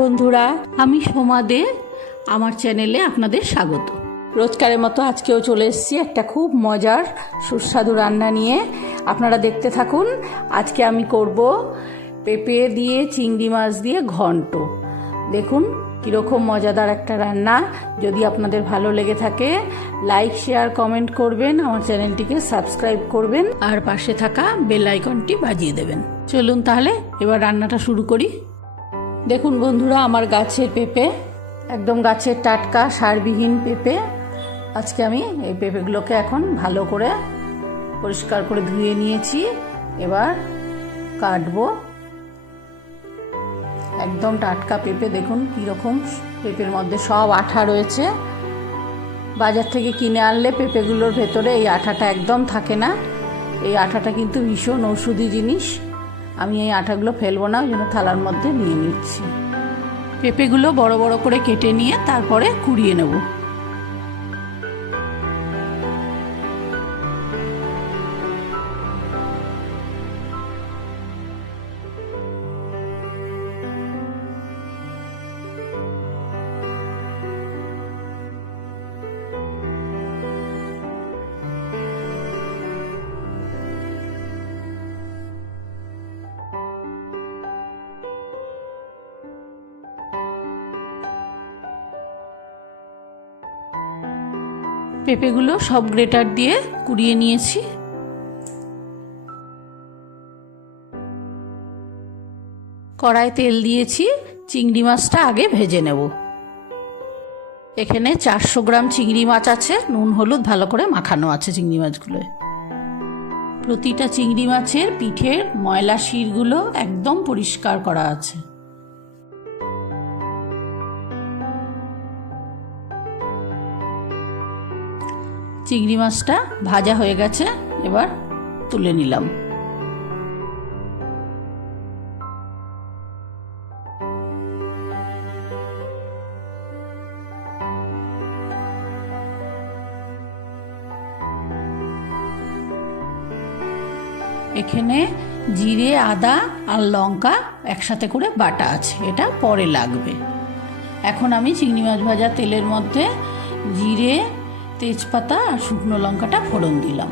বন্ধুরা, আমি সোমা দে। আমার চ্যানেলে আপনাদের স্বাগত। রোজকারের মতো আজকেও চলে এসেছি একটা খুব মজার সুস্বাদু রান্না নিয়ে। আপনারা দেখতে থাকুন। আজকে আমি করব পেঁপে দিয়ে চিংড়ি মাছ দিয়ে ঘন্ট। দেখুন কীরকম মজাদার একটা রান্না। যদি আপনাদের ভালো লেগে থাকে লাইক, শেয়ার, কমেন্ট করবেন, আমার চ্যানেলটিকে সাবস্ক্রাইব করবেন আর পাশে থাকা বেল আইকনটি বাজিয়ে দেবেন। চলুন তাহলে এবার রান্নাটা শুরু করি। দেখুন বন্ধুরা, আমার গাছের পেঁপে, একদম গাছের টাটকা সারবিহীন পেঁপে। আজকে আমি এই পেঁপেগুলোকে এখন ভালো করে পরিষ্কার করে ধুয়ে নিয়েছি। এবার কাটবো। একদম টাটকা পেঁপে, দেখুন কীরকম পেঁপের মধ্যে সব আঠা রয়েছে। বাজার থেকে কিনে আনলে পেঁপেগুলোর ভেতরে এই আঠাটা একদম থাকে না। এই আঠাটা কিন্তু ভীষণ ঔষধি জিনিস। আমি এই আঠাগুলো ফেলবো না, ওই জন্য থালার মধ্যে নিয়ে নিচ্ছি। পেঁপেগুলো বড় বড় করে কেটে নিয়ে তারপরে কুড়িয়ে নেব। পেঁপেগুলো সব গ্রেটার দিয়ে কুড়িয়ে নিয়েছি। কড়ায় তেল দিয়েছি। চিংড়ি মাছটা আগে ভেজে নেব। এখানে 400 গ্রাম চিংড়ি মাছ আছে। নুন হলুদ ভালো করে মাখানো আছে চিংড়ি মাছগুলোয়। প্রতিটা চিংড়ি মাছের পিঠের ময়লা শিরগুলো একদম পরিষ্কার করা আছে। চিংড়ি মাছটা ভাজা হয়ে গেছে, এবার তুলে নিলাম। এখানে জিরে, আদা আর লঙ্কা একসাথে করে বাটা আছে, এটা পরে লাগবে। এখন আমি চিংড়ি মাছ ভাজা তেলের মধ্যে জিরে, তেজপাতা আর শুকনো লঙ্কাটা ফোড়ন দিলাম।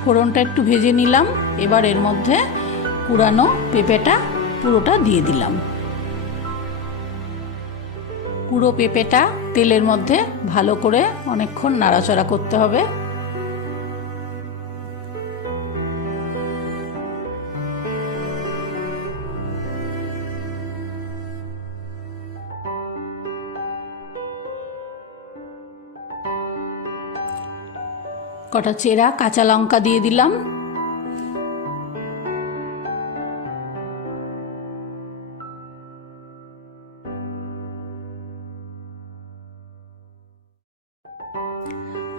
ফোড়নটা একটু ভেজে নিলাম। এবার এর মধ্যে কুড়ানো পেঁপেটা পুরোটা দিয়ে দিলাম। পুরো পেঁপেটা তেলের মধ্যে ভালো করে অনেকক্ষণ নাড়াচাড়া করতে হবে। কটা চেরা কাঁচা লঙ্কা দিয়ে দিলাম।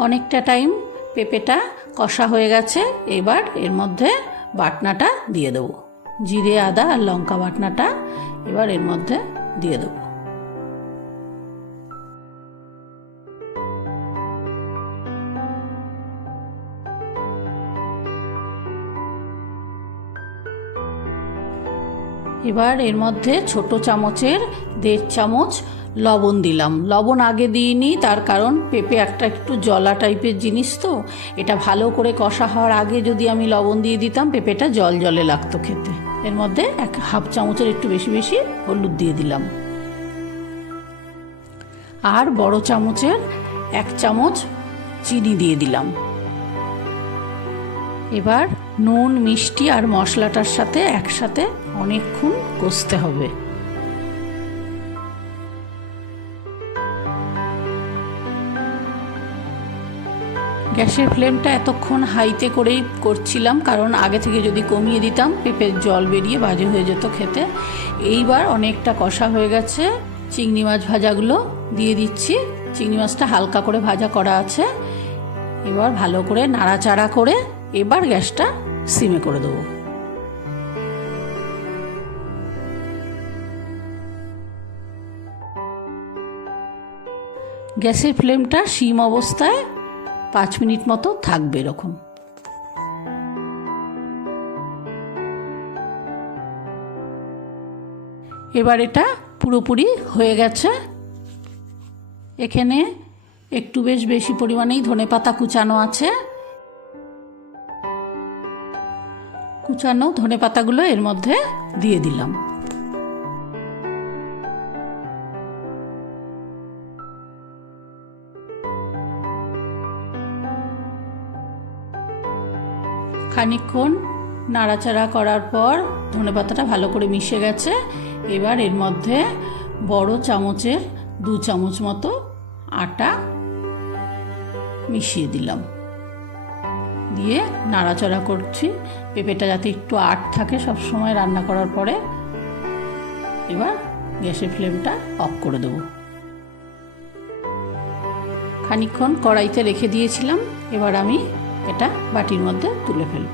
অনেকটা টাইম পেঁপেটা কষা হয়ে গেছে। এবার এর মধ্যে বাটনাটা দিয়ে দেবো। জিরে, আদা আর লঙ্কা বাটনাটা এবার এর মধ্যে দিয়ে দেবো। এবার এর মধ্যে ছোট চামচের 1.5 চামচ লবণ দিলাম। লবণ আগে দিইনি, তার কারণ পেঁপে একটু জলা টাইপের জিনিস, তো এটা ভালো করে কষা হওয়ার আগে যদি আমি লবণ দিয়ে দিতাম পেঁপেটা জল জলে লাগতো খেতে। এর মধ্যে 1/2 চামচের একটু বেশি বেশি হলুদ দিয়ে দিলাম। আর বড় চামচের 1 চামচ চিনি দিয়ে দিলাম। এবার নুন, মিষ্টি আর মশলাটার সাথে একসাথে অনেকক্ষণ কষতে হবে। গ্যাসের ফ্লেমটা এতক্ষণ হাইতে করেই করছিলাম, কারণ আগে থেকে যদি কমিয়ে দিতাম পেঁপের জল বেরিয়ে বাজে হয়ে যেত খেতে। এইবার অনেকটা কষা হয়ে গেছে। চিংড়ি মাছ ভাজাগুলো দিয়ে দিচ্ছি। চিংড়ি মাছটা হালকা করে ভাজা করা আছে। এবার ভালো করে নাড়াচাড়া করে এবার গ্যাসটা সিমে করে দেবো। গ্যাসের ফ্লেমটা সিম অবস্থায় 5 মিনিট মতো থাকবে এরকম। এবার এটা পুরোপুরি হয়ে গেছে। এখানে একটু বেশি পরিমাণেই ধনেপাতা কুচানো আছে। কুচানো ধনেপাতাগুলো এর মধ্যে দিয়ে দিলাম। খানিকক্ষণ নাড়াচাড়া করার পর ধনেপাতাটা ভালো করে মিশে গেছে। এবার এর মধ্যে বড় চামচের 2 চামচ মতো আটা মিশিয়ে দিলাম, দিয়ে নাড়াচাড়া করছি পেঁপেটা যাতে একটু আট থাকে সব সময় রান্না করার পরে। এবার গ্যাসের ফ্লেমটা অফ করে দেব। খানিকক্ষণ কড়াইতে রেখে দিয়েছিলাম। এবার আমি এটা বাটির মধ্যে তুলে ফেলব।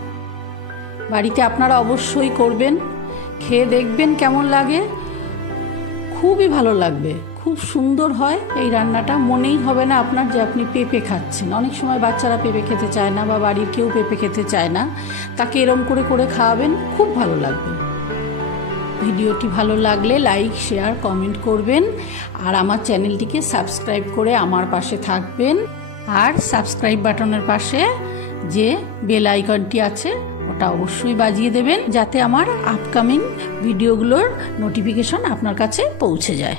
বাড়িতে আপনারা অবশ্যই করবেন, খেয়ে দেখবেন কেমন লাগে। খুবই ভালো লাগবে, খুব সুন্দর হয় এই রান্নাটা। মনেই হবে না আপনার যে আপনি পেঁপে খাচ্ছেন। অনেক সময় বাচ্চারা পেঁপে খেতে চায় না বা বাড়ির কেউ পেঁপে খেতে চায় না, তাকে এরম করে করে খাওয়াবেন, খুব ভালো লাগবে। ভিডিওটি ভালো লাগলে লাইক, শেয়ার, কমেন্ট করবেন। আর আমার চ্যানেলটিকে সাবস্ক্রাইব করে আমার পাশে থাকবেন। আর সাবস্ক্রাইব বাটনের পাশে যে বেল আইকনটি আছে ওটা অবশ্যই বাজিয়ে দেবেন, যাতে আমার আপকামিং ভিডিওগুলোর নোটিফিকেশন আপনার কাছে পৌঁছে যায়।